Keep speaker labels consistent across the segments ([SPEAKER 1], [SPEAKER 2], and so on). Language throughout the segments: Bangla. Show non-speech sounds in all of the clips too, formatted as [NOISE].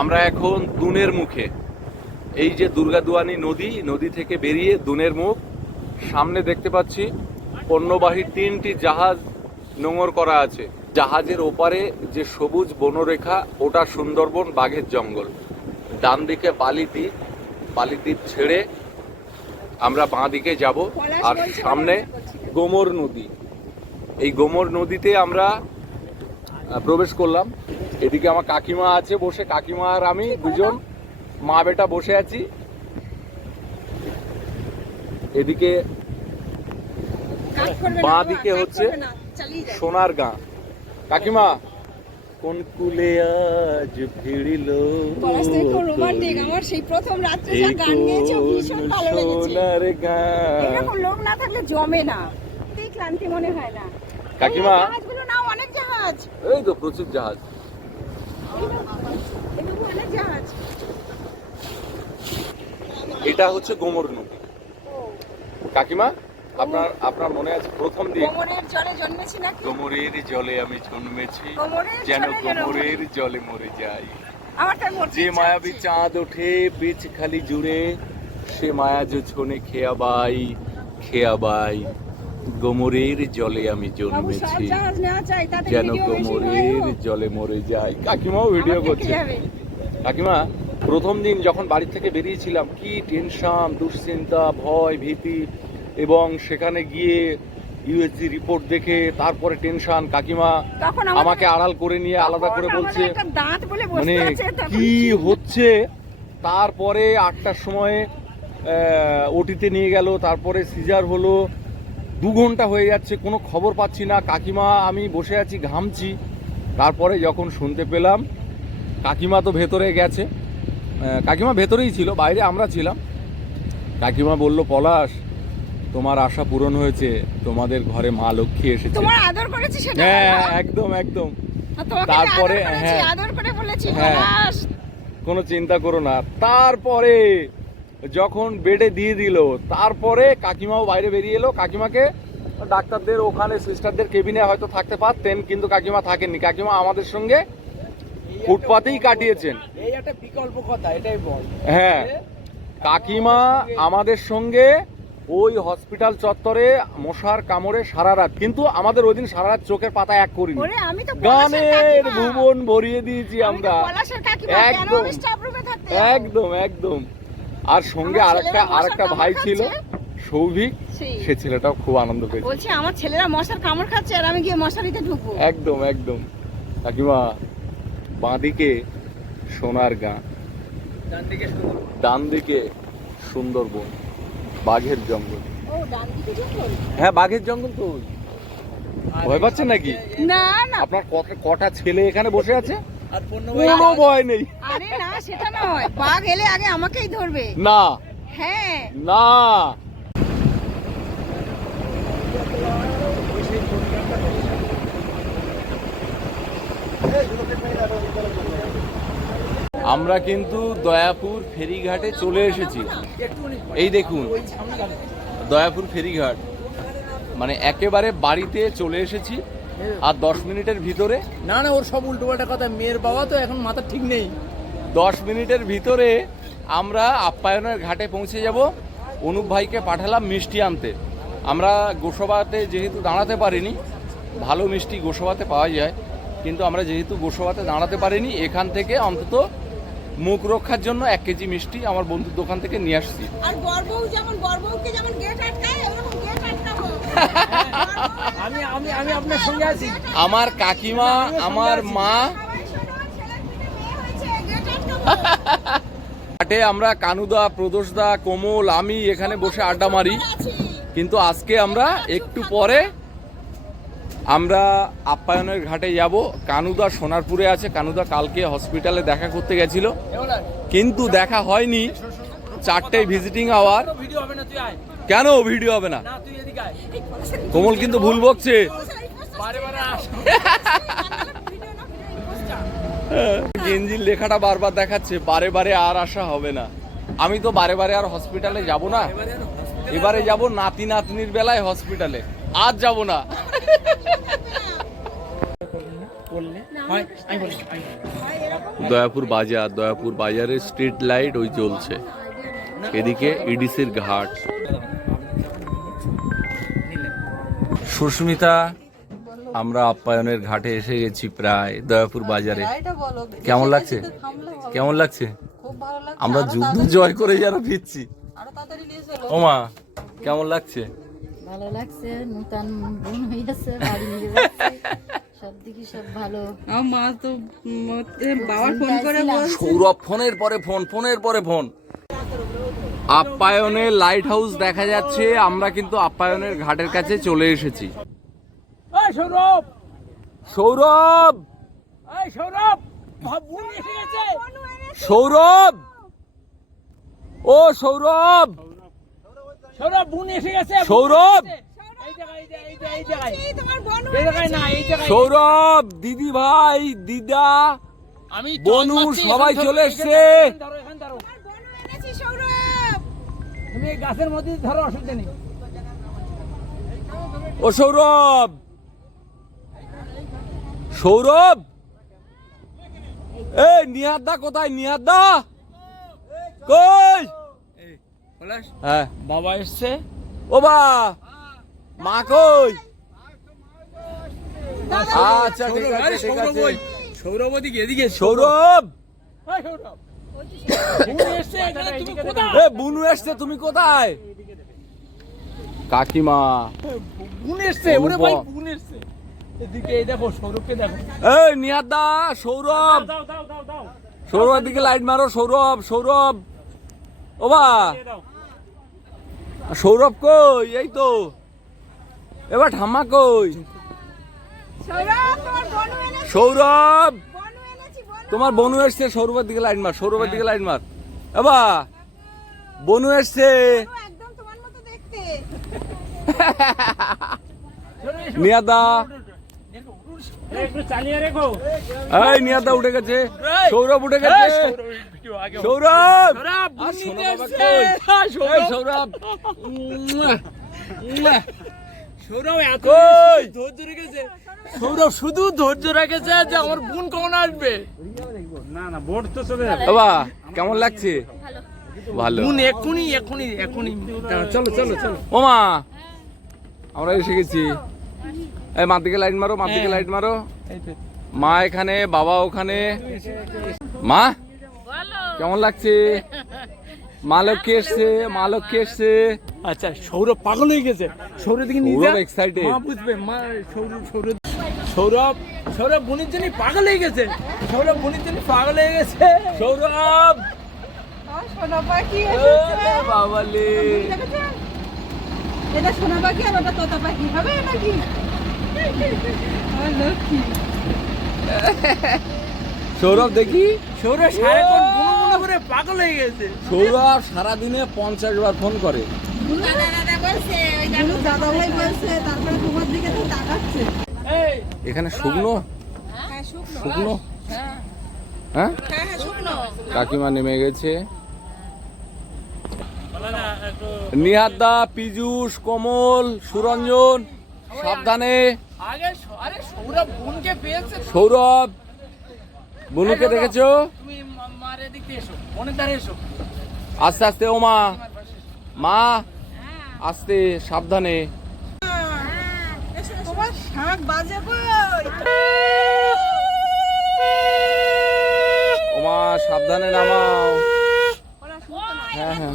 [SPEAKER 1] আমরা এখন দুনের মুখে। এই যে দুর্গাদুয়ানি নদী নদী থেকে বেরিয়ে দুনের মুখ সামনে দেখতে পাচ্ছি পণ্যবাহী তিনটি জাহাজ নোঙর করা আছে। জাহাজের ওপারে যে সবুজ বনরেখা ওটা সুন্দরবন বাঘের জঙ্গল। ডান দিকে বালিদ্বীপ বালিদ্বীপ ছেড়ে আমরা বাঁ দিকে যাব আর সামনে গোমর নদী। এই গোমর নদীতে আমরা প্রবেশ করলাম। এদিকে আমার কাকিমা আছে বসে। কাকিমা আর আমি দুজন। মা বেটা বসে আছি। এদিকে বাঁ দিকে হচ্ছে সোনার গাঁ কাকিমা কোন কুলে আজ ভিড়িল
[SPEAKER 2] রোমান্টিক আমার সেই প্রথম রাত্রে যা গান গেয়েছো ভীষণ ভালো লেগেছে।
[SPEAKER 1] সোনার গাঁ
[SPEAKER 2] এরকম লোক না থাকলে জমে না। এই ক্লান্তি মনে হয় না।
[SPEAKER 1] কাকিমা।
[SPEAKER 2] জাহাজগুলো নাও অনেক জাহাজ।
[SPEAKER 1] এই তো প্রচুর জাহাজ। এটা হচ্ছে গোমর নদী। কাকিমা আপনার আপনার মনে আছে প্রথম দিন?
[SPEAKER 2] কোমরের জলে জন্মেছি নাকি?
[SPEAKER 1] গোমরের জলে আমি জন্মেছি যেন গোমরের জলে মরে যাই। যে মায়াবী চাঁদ ওঠে বীচ খালি জুড়ে সে মায়া যে ছনে খেয়াবাই খেয়াবাই গোমরের জলে আমি জন্মেছি। যেন গোমরের জলে মরে যাই। কাকিমাও ভিডিও করছে। কাকিমা প্রথম দিন যখন বাড়ি থেকে বেরিয়েছিলাম কি টেনশন দুশ্চিন্তা ভয় ভীতি এবং সেখানে গিয়ে ইউএসজি রিপোর্ট দেখে তারপরে টেনশন। কাকিমা আমাকে আড়াল করে নিয়ে আলাদা করে বলছে মানে কি হচ্ছে? তারপরে আটটার সময় ওটিতে নিয়ে গেল তারপরে সিজার হলো দু ঘণ্টা হয়ে যাচ্ছে কোনো খবর পাচ্ছি না। কাকিমা আমি বসে আছি ঘামছি। তারপরে যখন শুনতে পেলাম কাকিমা তো ভেতরে গেছে। কাকিমা ভেতরেই ছিল বাইরে আমরা ছিলাম। কাকিমা বলল পলাশ তোমার আশা পূরণ হয়েছে তোমাদের ঘরে মা লক্ষ্মী এসেছে।
[SPEAKER 2] তোমার আদর করেছি সেটা
[SPEAKER 1] হ্যাঁ একদম একদম। তারপরে, হ্যাঁ।
[SPEAKER 2] আদর করে বলেছি
[SPEAKER 1] হ্যাঁ।
[SPEAKER 2] পলাশ,
[SPEAKER 1] কোনো চিন্তা করো না। তারপরে যখন বেডে দিয়ে দিল তারপরে কাকিমাও বাইরে বেরিয়ে এলো। কাকিমাকে ডাক্তারদের ওখানে সিস্টারদের কেবিনে হয়তো থাকতে পারতেন কিন্তু কাকিমা থাকেননি। কাকিমা আমাদের সঙ্গে ফুটপাতেই কাটিয়েছেন।
[SPEAKER 3] এই একটা বিকল্প কথা এটাই বল।
[SPEAKER 1] হ্যাঁ কাকিমা আমাদের সঙ্গে ওই হসপিটাল চত্বরে মশার কামড়ে সারা রাত কিন্তু আমাদের ওই দিন সারা রাত চোখের পাতা এক করিনি। গানের। ভুবন ভরিয়ে দিয়েছি আমরা।
[SPEAKER 2] পলাশের কাকিমা, কেন
[SPEAKER 1] একদম। একদম একদম। আর সঙ্গে আরেকটা আরেকটা ভাই ছিল সৌভিক সে ছেলেটাও খুব আনন্দ পেয়েছে।
[SPEAKER 2] বলছি আমার ছেলেরা মশার কামড় খাচ্ছে আর আমি গিয়ে মশারিতে ঢুকবো।
[SPEAKER 1] একদম একদম। কাকিমা বাঁদিকে সোনার গাঁ
[SPEAKER 3] ডান দিকে সুন্দর
[SPEAKER 1] ডান দিকে সুন্দরবন বাঘের জঙ্গল। হ্যাঁ বাঘের জঙ্গল তো। ভয় পাচ্ছেন নাকি?
[SPEAKER 2] না না।
[SPEAKER 1] আপনার কটা কটা ছেলে এখানে বসে আছে? কোনো ভয় নেই।
[SPEAKER 2] আরে না সেটা নয়। বাঘ এলে আগে আমাকেই ধরবে।
[SPEAKER 1] না।
[SPEAKER 2] হ্যাঁ।
[SPEAKER 1] না। আমরা কিন্তু দয়াপুর ফেরিঘাটে চলে এসেছি। এই দেখুন দয়াপুর ফেরিঘাট। মানে একেবারে বাড়িতে চলে এসেছি। আর দশ মিনিটের ভিতরে?
[SPEAKER 3] না না ওর সব উল্টোপাল্টা কথা। মেয়ের বাবা তো এখন মাথা ঠিক নেই।
[SPEAKER 1] দশ মিনিটের ভিতরে আমরা আপ্যায়নের ঘাটে পৌঁছে যাব। অনুপ ভাইকে পাঠালাম মিষ্টি আনতে। আমরা গোসবাতে যেহেতু দাঁড়াতে পারিনি ভালো মিষ্টি গোসবাতে পাওয়া যায় কিন্তু আমরা যেহেতু গোসবাতে দাঁড়াতে পারিনি এখান থেকে অন্তত মুখ রক্ষার জন্য এক কেজি মিষ্টি আমার বন্ধুর দোকান থেকে নিয়ে আসছি।
[SPEAKER 2] আর যেমন যেমন গেট আটকায় এরকম গেট আটকাবো। [LAUGHS]
[SPEAKER 1] আমার কাকিমা, আমার মা। ঘাটে আমরা কানুদা, প্রদোষদা, কোমল, আমি এখানে বসে আড্ডা মারি। কিন্তু আজকে আমরা একটু পরে আমরা আপ্যায়নের ঘাটে যাব। কানুদা সোনারপুরে আছে। কানুদা কালকে হসপিটালে দেখা করতে গেছিল। কিন্তু দেখা হয়নি। চারটে ভিজিটিং আওয়ার। কেন ভিডিও হবে না?
[SPEAKER 3] না তুই এদিকে আয়।
[SPEAKER 1] কোমল কিন্তু ভুল বকছে। গেঞ্জির লেখাটা বারবার দেখাচ্ছে বারে বারে আর আসা হবে না। আমি তো বারে বারে আর হসপিটালে যাব না।
[SPEAKER 3] এবারে আর
[SPEAKER 1] যাব নাতি নাতনির বেলায় হসপিটালে আজ যাব না।
[SPEAKER 3] হয়।
[SPEAKER 1] দয়াপুর বাজার দয়াপুর বাজারে স্ট্রিট লাইট ওই জ্বলছে এদিকে ইডিসির ঘাট। সুস্মিতা আমরা আপ্যায়নের ঘাটে এসে গেছি প্রায় দয়াপুর বাজারে। কেমন লাগছে? কেমন লাগছে?
[SPEAKER 2] খুব ভালো লাগছে
[SPEAKER 1] আমরা যুদ্ধ জয় করে যারা ফিরছি।
[SPEAKER 2] আরও তাড়াতাড়ি নিয়ে
[SPEAKER 1] ওমা কেমন লাগছে?
[SPEAKER 4] ভালো লাগছে নতুন বোন হয়েছে বাড়ি নিয়ে যাচ্ছে। সব দিকে সব ভালো।
[SPEAKER 2] আমার মা তো বাবার ফোন করে
[SPEAKER 1] সৌরভ ফোনের পরে ফোন ফোনের পরে ফোন। আপ্যায়নের লাইট হাউস দেখা যাচ্ছে আমরা কিন্তু আপ্যায়নের ঘাটের কাছে চলে এসেছি।
[SPEAKER 3] সৌরভ!
[SPEAKER 1] সৌরভ!
[SPEAKER 3] সৌরভ!
[SPEAKER 1] ও সৌরভ!
[SPEAKER 3] সৌরভ বোন এসে গেছে
[SPEAKER 1] সৌরভ! সৌরভ দিদি ভাই দিদা
[SPEAKER 3] আমি
[SPEAKER 1] বনু, সবাই চলে এসছে।
[SPEAKER 3] তুমি এই গাছের মধ্যে ধরো অসুবিধা নেই।
[SPEAKER 1] ও সৌরভ! সৌরভ! এই নিহাদা কোথায়? নিহাদা কই? হ্যাঁ।
[SPEAKER 3] বাবা এসছে।
[SPEAKER 1] ও বা মা কই? আচ্ছা ঠিক আছে ঠিক আছে।
[SPEAKER 3] সৌরভ ওদিকে এদিকে
[SPEAKER 1] সৌরভ!
[SPEAKER 3] সৌরভ। বোন এসছে এখানে তুমি কোথায়?
[SPEAKER 1] কাকিমা।
[SPEAKER 3] বোন এসছে ওরে ভাই বোন এসছে। এদিকে এই দেখো সৌরভকে দেখো।
[SPEAKER 1] এই নিহাদা সৌরভ।
[SPEAKER 3] দাও দাও দাও দাও
[SPEAKER 1] সৌরভের দিকে লাইট মারো সৌরভ সৌরভ। ও বা। সৌরভ কই? এই তো। এবার ঠাম্মা কই?
[SPEAKER 2] সৌরভ! তোমার বোন
[SPEAKER 1] এসছে সৌরভের দিকে লাইট মার সৌরভের দিকে লাইট মার এবা বনু এসছে নিয়াদা এই নিয়াদা উঠে গেছে সৌরভ উঠে গেছে সৌরভ সৌরভ।
[SPEAKER 3] সৌরভ এত ধৈর্য রেখেছে সৌরভ শুধু ধৈর্য রেখেছে যে আমার বোন কখন আসবে? না না বোর্ড তো চলে যাবে।
[SPEAKER 1] বাবা কেমন লাগছে? ভালো।
[SPEAKER 3] বোন এক্ষুনি এক্ষুনি দাঁড়াও, চলো চলো চলো।
[SPEAKER 1] ওমা আমরা এসে গেছি। এই মার দিকে লাইট মারো মার দিকে লাইট মারো। মা এখানে বাবা ওখানে। মা কেমন লাগছে? মা লক্ষ্মী এসছে মা লক্ষ্মী এসছে।
[SPEAKER 3] আচ্ছা সৌরভ পাগল হয়ে গেছে। সৌরভ দিকে নিয়ে
[SPEAKER 1] excited।
[SPEAKER 3] মা বুঝবে মা সৌরভ সৌরভ। সৌরভ সৌরভ বোনের জন্য পাগল হয়ে গেছে। সৌরভ বোনের জন্য পাগল হয়ে গেছে।
[SPEAKER 1] সৌরভ!
[SPEAKER 2] সোনা পাখি
[SPEAKER 1] বাবালে।
[SPEAKER 2] এটা সোনা পাখি আর ওটা তোতা পাখি হবে নাকি?
[SPEAKER 1] সৌরভ দেখি।
[SPEAKER 3] সৌরভ গুনো করে পাগল হয়ে গেছে।
[SPEAKER 1] সৌরভ সারাদিনে পঞ্চাশ বার ফোন করে।
[SPEAKER 2] দাদা ভাই বলছে তারপরে তোমার দিকে তো তাকাচ্ছে।
[SPEAKER 1] এখানে শুকনো?
[SPEAKER 2] হ্যাঁ শুকনো।
[SPEAKER 1] শুকনো?
[SPEAKER 2] হ্যাঁ।
[SPEAKER 1] হ্যাঁ?
[SPEAKER 2] হ্যাঁ
[SPEAKER 1] কাকিমা নেমে গেছে। নিহাদা পীযুষ কমল সুরঞ্জন সাবধানে।
[SPEAKER 3] আগে স- আরে সৌরভ বোনকে
[SPEAKER 1] দেখেছ? আস্তে আস্তে ও মা। মা আস্তে সাবধানে।
[SPEAKER 2] শাক বাজে কই
[SPEAKER 1] ও সাবধানে নামাও। হ্যাঁ হ্যাঁ।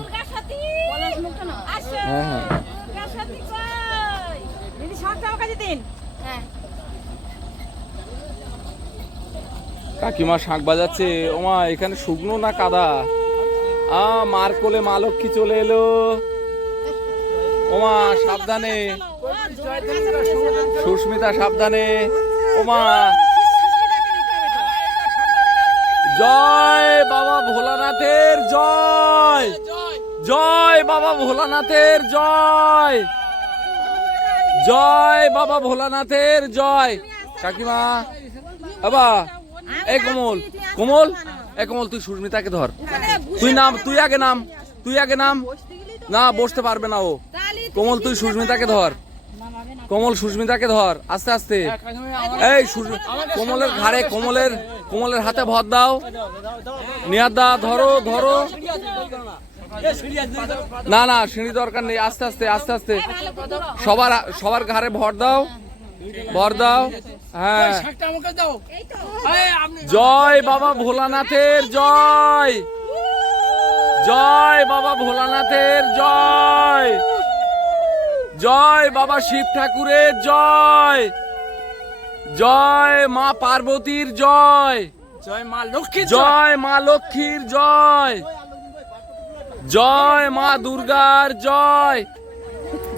[SPEAKER 1] হ্যাঁ হ্যাঁ। কাকিমা শাক বাজাচ্ছে। ও মা এখানে শুকনো না কাদা? আ মার কোলে মা লক্ষ্মী চলে এলো। ওমা সাবধানে। সুস্মিতা, সাবধানে। ও মা জয় বাবা ভোলানাথের, জয়। জয় বাবা ভোলানাথের, জয়। জয় বাবা ভোলানাথের, জয়। কাকিমা, বাবা এই কোমল কোমল এই কোমল, তুই সুস্মিতাকে ধর। তুই নাম, তুই আগে নাম, তুই আগে নাম। না, বসতে পারবে না ও। কোমল, তুই সুস্মিতাকে ধর। কমল সুস্মিতাকে ধর, আস্তে আস্তে। এই কোমলের ঘাড়ে, কোমলের কোমলের হাতে ভর দাও। নিয়াদা ধরো ধরো। না না, সিঁড়ি দরকার নেই, আস্তে আস্তে আস্তে আস্তে। সবার সবার ঘাড়ে ভর দাও ভর দাও। হ্যাঁ। জয় বাবা ভোলানাথের, জয়। জয় বাবা ভোলানাথের, জয়। জয় বাবা শিব ঠাকুরের জয়। জয় মা পার্বতীর জয়।
[SPEAKER 3] জয় মা লক্ষ্মী
[SPEAKER 1] জয়। মা লক্ষ্মীর জয়। জয় মা দুর্গার জয়।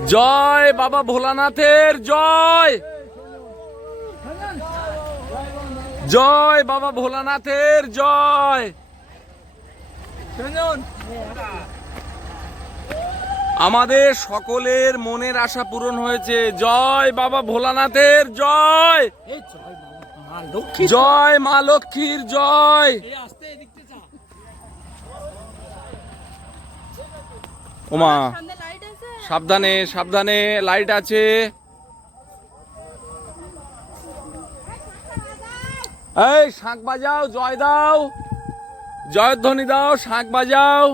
[SPEAKER 1] জয় বাবা ভোলানাথের জয়। জয় বাবা ভোলানাথের জয়।
[SPEAKER 3] শুনুন
[SPEAKER 1] আমাদের সকলের মনের আশা পূরণ হয়েছে। জয় বাবা ভোলানাথের জয়।
[SPEAKER 3] জয় মা লক্ষ্মী
[SPEAKER 1] জয়। মা লক্ষ্মীর জয়। ওমা
[SPEAKER 2] সামনে লাইট আছে?
[SPEAKER 1] সাবধানে সাবধানে লাইট আছে। এই শাঁখ বাজাও জয় দাও। জয়ধ্বনি দাও শাঁখ বাজাও।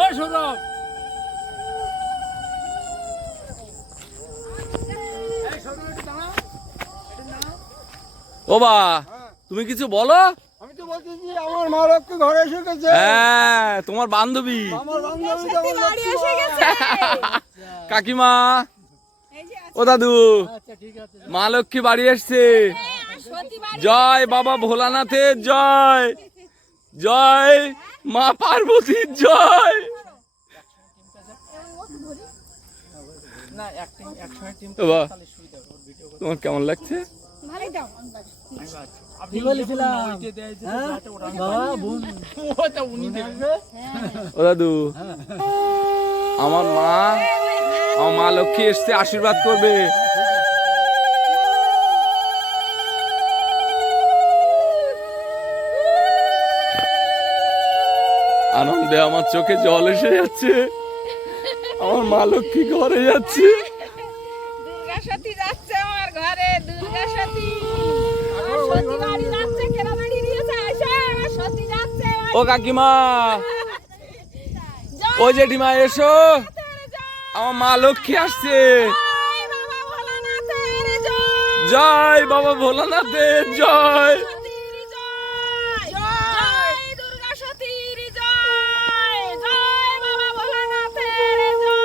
[SPEAKER 3] ও সৌরভ দাঁড়াও।
[SPEAKER 1] ও বা তুমি কিছু বলো?
[SPEAKER 5] আমি তো বলতেছি আমার মা ঘরে এসে গেছে।
[SPEAKER 1] হ্যাঁ তোমার বান্ধবী।
[SPEAKER 5] আমার বান্ধবী তো
[SPEAKER 2] বাড়ি এসে গেছে।
[SPEAKER 1] কাকিমা ও দাদু
[SPEAKER 3] আচ্ছা ঠিক আছে।
[SPEAKER 1] মা লক্ষ্মী বাড়ি এসছে। জয় বাবা ভোলানাথের জয়। জয়। মা পার্বতীর জয়। তোমার কেমন লাগছে?
[SPEAKER 2] ভালোই দাও
[SPEAKER 3] আপনি বলেছিলাম ওইটা দেয় যে যাতে ওটা আমি পারি। ওটা উনি দেবে।
[SPEAKER 1] ও দাদু আমার মা আমার মা লক্ষ্মী এসছে আশীর্বাদ করবে। আনন্দে আমার চোখে জল এসে যাচ্ছে। আমার মা লক্ষ্মী ঘরে যাচ্ছে। ও কাকিমা ও জেঠিমা এসো। আমার মা লক্ষ্মী আসছে। জয় বাবা ভোলানাথের জয়
[SPEAKER 2] দুর্গা সতীর জয় জয় বাবা ভোলানাথের জয়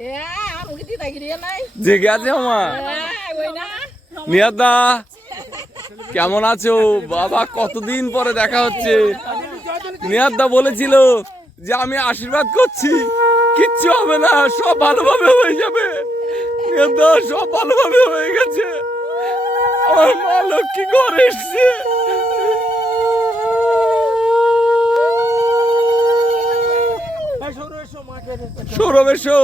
[SPEAKER 2] হ্যাঁ আর উঠি দেখি রে নাই
[SPEAKER 1] জেগে আছে
[SPEAKER 2] হ্যাঁ
[SPEAKER 1] নিয়াদা, কেমন আছো? বাবা, কতদিন পরে দেখা হচ্ছে? নিয়াদা বলেছিল যে আমি আশীর্বাদ করছি। কিচ্ছু হবে না, সব ভালোভাবে হয়ে যাবে। নিয়াদা, সব ভালোভাবে হয়ে গেছে। আমার মা লক্ষ্মী ঘরে এসছে।
[SPEAKER 3] সৌরভ, এসো।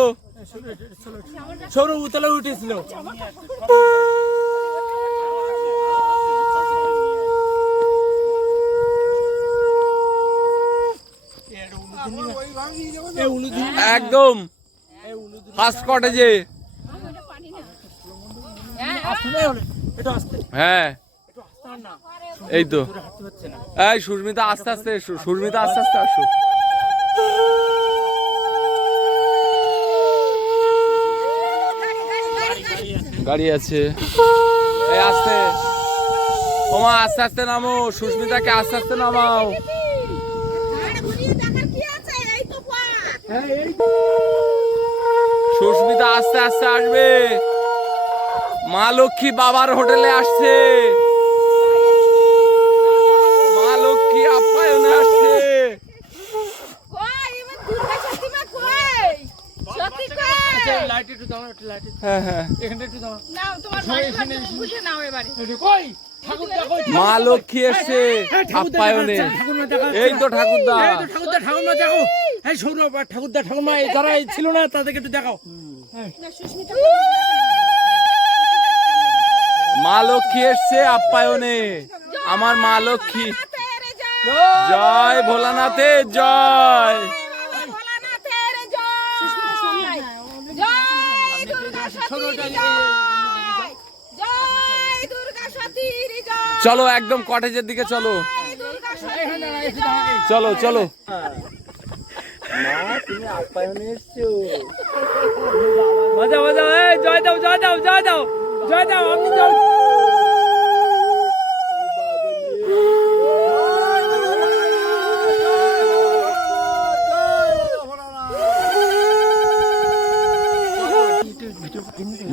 [SPEAKER 1] সৌরভ
[SPEAKER 3] উতলে উঠেছিল।
[SPEAKER 1] একদম।
[SPEAKER 3] এই
[SPEAKER 1] ফার্স্ট কটেজে হ্যাঁ। এই তো। এই সুস্মিতা আস্তে আস্তে সুস্মিতা আস্তে আস্তে আসো। গাড়ি আছে। এই আস্তে। ওমা, আস্তে আস্তে নামো। সুস্মিতাকে আস্তে আস্তে নামাও। সুস্মিতা আস্তে আস্তে আসবে। মা লক্ষ্মী বাবার হোটেলে আসছে মা লক্ষ্মী আপ্যায়নে আসছে
[SPEAKER 2] কই এবার দুর্গা সতী মা কই সতী কই
[SPEAKER 3] একটু লাইট
[SPEAKER 1] হ্যাঁ হ্যাঁ
[SPEAKER 3] এখানটা একটু দাও
[SPEAKER 2] নাও তোমার বাড়ি ঘর তুমি বুঝে নাও এবারে
[SPEAKER 3] একটু কই ঠাকুরদা কই?
[SPEAKER 1] মা লক্ষ্মী এসছে
[SPEAKER 3] হ্যাঁ,
[SPEAKER 1] আপ্যায়নে। এই তো ঠাকুরদা।
[SPEAKER 3] ঠাকুরদা ঠাকুরমা দেখো। এই সৌরভ আর ঠাকুরদা ঠাকুরমা এই যারা ছিল না তাদেরকে একটু দেখাও।
[SPEAKER 1] মা লক্ষ্মী এসছে আপ্যায়নে আমার মা লক্ষ্মী।
[SPEAKER 2] জয়।
[SPEAKER 1] জয় ভোলানাথের জয়
[SPEAKER 2] ভোলানাথের জয় জয় দুর্গা সতীর জয় জয় দুর্গা সতীর জয়
[SPEAKER 1] চলো একদম কটেজের দিকে চলো। চলো চলো।
[SPEAKER 3] মজা মজা এই জয় দাও জয় দাও জয় দাও জয় দাও আপনি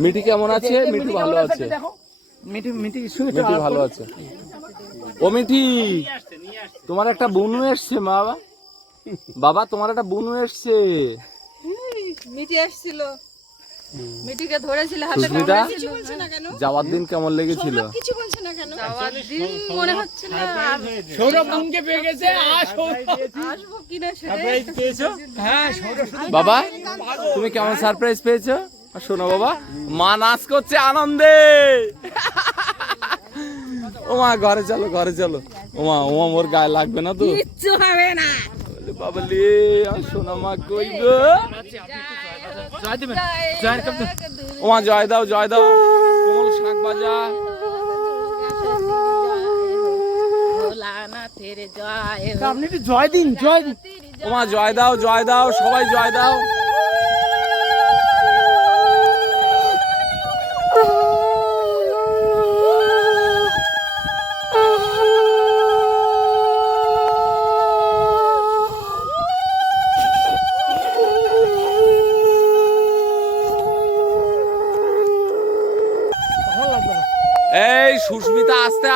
[SPEAKER 1] মিঠি কেমন আছে? মিটি ভালো আছে
[SPEAKER 3] দেখো। মিটি মিটি
[SPEAKER 1] ভালো আছে। ও মিঠি তোমার একটা বুনু এসছে মা বাবা। বাবা তোমার একটা বুনু এসছে।
[SPEAKER 2] মিটি আসছিল মিটিকে ধরেছিল হাতে
[SPEAKER 1] সুস্মিতা?
[SPEAKER 2] কিছু বলছে না কেন?
[SPEAKER 1] যাওয়ার দিন কেমন লেগেছিল?
[SPEAKER 2] কিছু বলছে না কেন? দিন মনে হচ্ছে না।
[SPEAKER 3] সৌরভ বোনকে পেয়ে গেছে
[SPEAKER 2] আসব কিনা সেটা
[SPEAKER 3] হ্যাঁ
[SPEAKER 1] বাবা তুমি কেমন সারপ্রাইজ পেয়েছ? শোনো বাবা মা নাচ করছে আনন্দে। ওমা ঘরে চলো ঘরে চলো। ওমা ওমা মোর গায়ে লাগবে না তো?
[SPEAKER 2] কিচ্ছু হবে না।
[SPEAKER 1] বলে, বাবা আর সোনা মা কই গো?
[SPEAKER 3] জয় দেবেন জয় করবেন
[SPEAKER 1] ওমা জয় দাও জয় দাও। কোমল শাক বাজা
[SPEAKER 3] আপনি জয় দিন জয় দিন।
[SPEAKER 1] ওমা জয় দাও জয় দাও সবাই জয় দাও
[SPEAKER 3] তখন লাগবে না
[SPEAKER 1] এই সুস্মিতা আসতে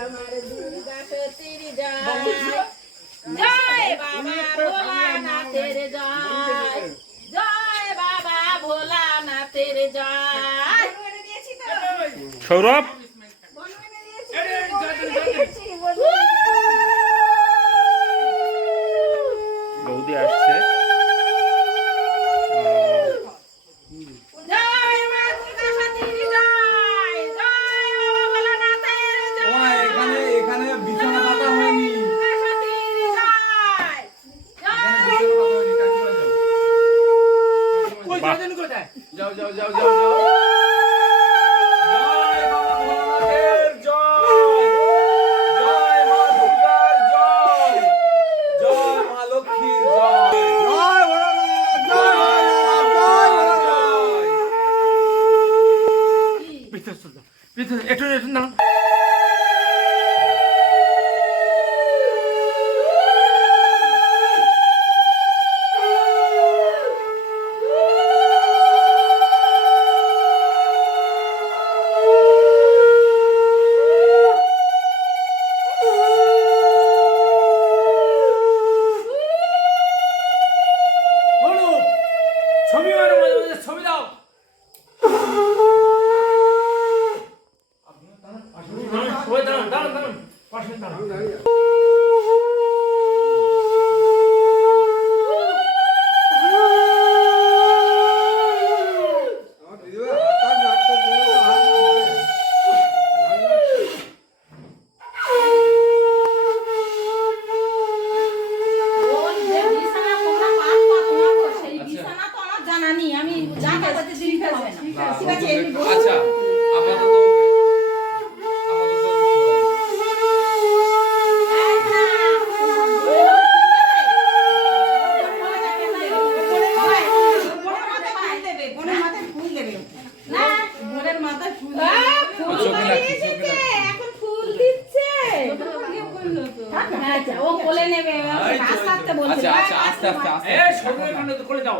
[SPEAKER 1] আমার
[SPEAKER 2] দুর্গা সতীর জয় জয় বাবা ভোলানাথের জয়। জয় বাবা ভোলানাথের জয়।
[SPEAKER 3] সৌরভ বৌদি আসছে
[SPEAKER 2] জয় মা দুর্গা সতীর জয় জয় বাবা ভোলানাথের জয়
[SPEAKER 1] ওমা এখানে এখানে বিছানা পাতা হয়নি
[SPEAKER 2] দুর্গা সতীর জয় জয়
[SPEAKER 3] ওই জয়দিন কোথায়
[SPEAKER 1] যাও যাও যাও যাও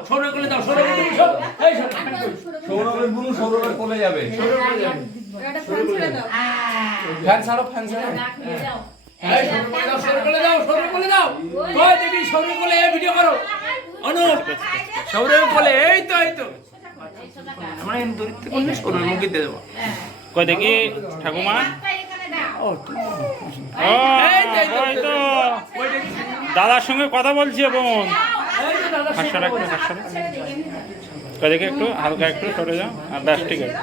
[SPEAKER 6] কোলে
[SPEAKER 3] দাও দাও এই সৌরভ
[SPEAKER 1] সৌরভের বুনু সৌরভের কোলে যাবে। ফ্যান ছাড়ো ফ্যান ছাড়ো
[SPEAKER 3] সৌরভ কোলে দাও। সৌরভ কোলে দাও সৌরভ কোলে দাও কই দেখি সৌরভ কোলে ভিডিও করো অনুপ সৌরভ কোলে এই তো এই তো। আমরা এখানে দূর থেকে করলে সৌরভ মুখে দিয়ে দেবো।
[SPEAKER 7] কই দেখি ঠাকুমা? দাদার সঙ্গে কথা বলছি বোন। হাস্য রাখবে হাস্য রাখবে। একটু হালকা একটু সরে যাও আর ব্যাস ঠিক আছে।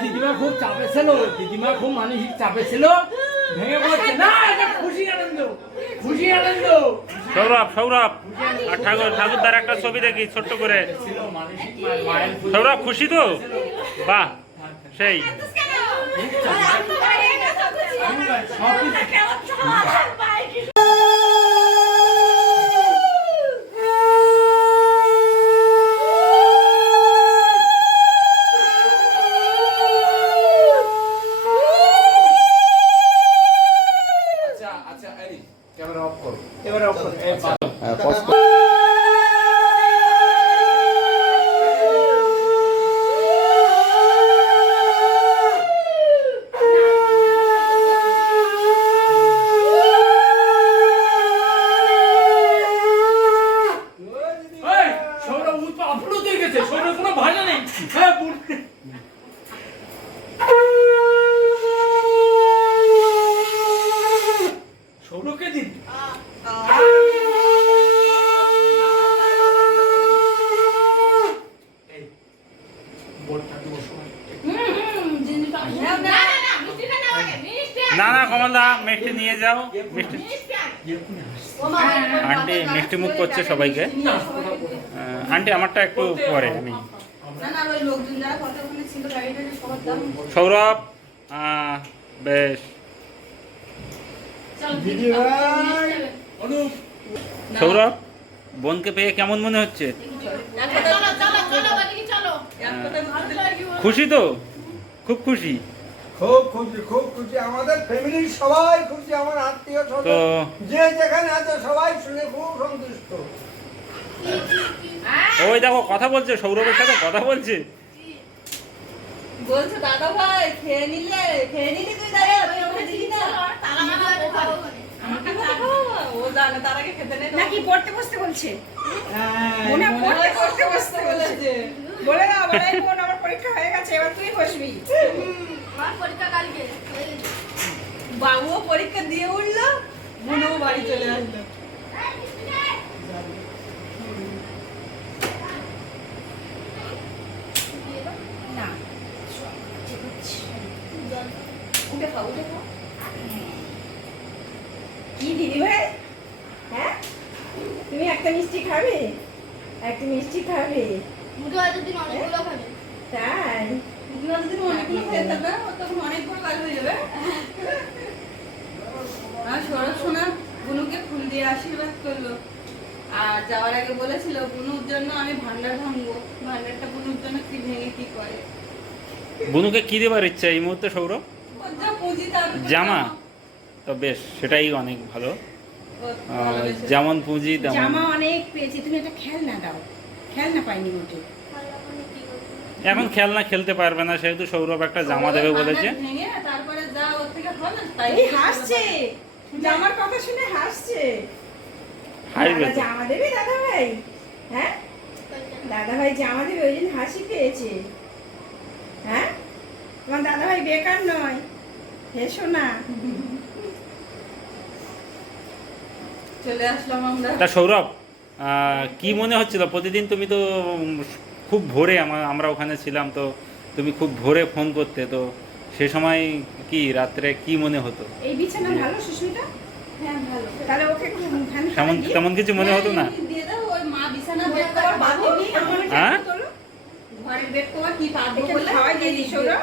[SPEAKER 3] দিদিমা খুব চাপে ছিল দিদিমা খুব মানসিক চাপে ছিল। ভেঙে পড়ছে। না এটা খুশি আনন্দ খুশি আনন্দ।
[SPEAKER 7] সৌরভ সৌরভ। আর ঠাকুর ঠাকুরদার একটা ছবি দেখি ছোট্ট করে। সৌরভ খুশি তো? বাহ সেই।
[SPEAKER 3] সব কিছু
[SPEAKER 1] আচ্ছা আচ্ছা এই ক্যামেরা অফ করো
[SPEAKER 3] এবারে অফ করো। এই বা- এই, সৌরভ উঠ পা আপ্লুত হয়ে গেছে সৌরভ কোনো ভাষা নেই হ্যাঁ বুড়- সৌরভকে দিন এই, বোর্ডটা দেবো সময়।
[SPEAKER 7] না না কমলদা মিষ্টি নিয়ে যাও মিষ্টি আন্টি মিষ্টি মুখ করছে সবাইকে আন্টি আমারটা একটু পরে আমি সৌরভ বেশ সৌরভ বোনকে পেয়ে কেমন মনে হচ্ছে খুশি তো খুব খুশি
[SPEAKER 5] খুব খুশি খুব খুশি। আমাদের ফ্যামিলির সবাই খুশি আমার আত্মীয় স্বজন। যে যেখানে আছে সবাই শুনে খুব সন্তুষ্ট।
[SPEAKER 7] ওই দেখো কথা বলছে সৌরভের সাথে কথা বলছে।
[SPEAKER 6] বলছে দাদা ভাই খেয়ে নিলে খেয়ে নিলি তুই দাদা? ওই ওখানে দিদি না? ও জানে তার আগে খেতে নেই
[SPEAKER 2] নাকি পড়তে বসতে বলছে?
[SPEAKER 6] মনে
[SPEAKER 2] পড়তে পড়তে বসতে বলেছে। বলে না বলে আমার পরীক্ষা হয়ে গেছে এবার তুই বসবি।
[SPEAKER 6] বাবুও পরীক্ষা দিয়ে উঠল বোনও বাড়ি চলে আসলো।
[SPEAKER 2] কি দিদি ভাই? হ্যাঁ? তুমি একটা মিষ্টি খাবে? একটা মিষ্টি খাবে। তাই
[SPEAKER 6] দিদিমা যদি অনেকগুলো খেয়ে থাকবে তখন অনেক বড় কাজ হয়ে যাবে। আর সরব সোনা বুনুকে ফুল দিয়ে আশীর্বাদ করল। আর যাওয়ার আগে বলেছিল বুনুর জন্য আমি ভান্ডার ভাঙবো। ভান্ডারটা বুনুর জন্য কি ভেঙে কি করে?
[SPEAKER 7] বুনুকে কি দেবার ইচ্ছা এই মুহূর্তে সৌরভ? জামা। তো বেশ সেটাই অনেক ভালো। যেমন পুঁজি
[SPEAKER 2] জামা অনেক পেয়েছি। তুমি একটা খেলনা দাও। খেলনা পাইনি মোটে
[SPEAKER 7] এখন খেলনা খেলতে পারবে না সেহেতু সৌরভ একটা জামা দেবে বলেছে।
[SPEAKER 6] তারপরে যা ওর থেকে হয় না তাই
[SPEAKER 2] এই হাসছে। জামার কথা শুনে হাসছে।
[SPEAKER 7] হাসবে
[SPEAKER 2] জামা দেবে দাদা ভাই? হ্যাঁ? দাদা ভাই জামা দেবে ওই জন্য হাসি পেয়েছে। হ্যাঁ? তোমার দাদা ভাই বেকার নয়। হেসো না।
[SPEAKER 6] চলে আসলাম আমরা।
[SPEAKER 7] তা সৌরভ আহ, কি মনে হচ্ছিল? প্রতিদিন তুমি তো খুব ভোরে আমরা ওখানে ছিলাম তো তুমি খুব ভোরে ফোন করতে তো সে সময় কি রাত্রে কি মনে হতো?
[SPEAKER 2] এই বিছানা ভালো সুস্মিতা?
[SPEAKER 6] হ্যাঁ ভালো।
[SPEAKER 2] তাহলে ওকে
[SPEAKER 7] তেমন তেমন কিছু মনে হতো না?
[SPEAKER 6] হ্যাঁ, দিয়ে দাও ওই মা বিছানা বেড কভার
[SPEAKER 2] আমার
[SPEAKER 7] হ্যাঁ?
[SPEAKER 2] ঘরে
[SPEAKER 6] ঘরের বেড কভার কি পাবো বলে?
[SPEAKER 2] দিয়ে ওরা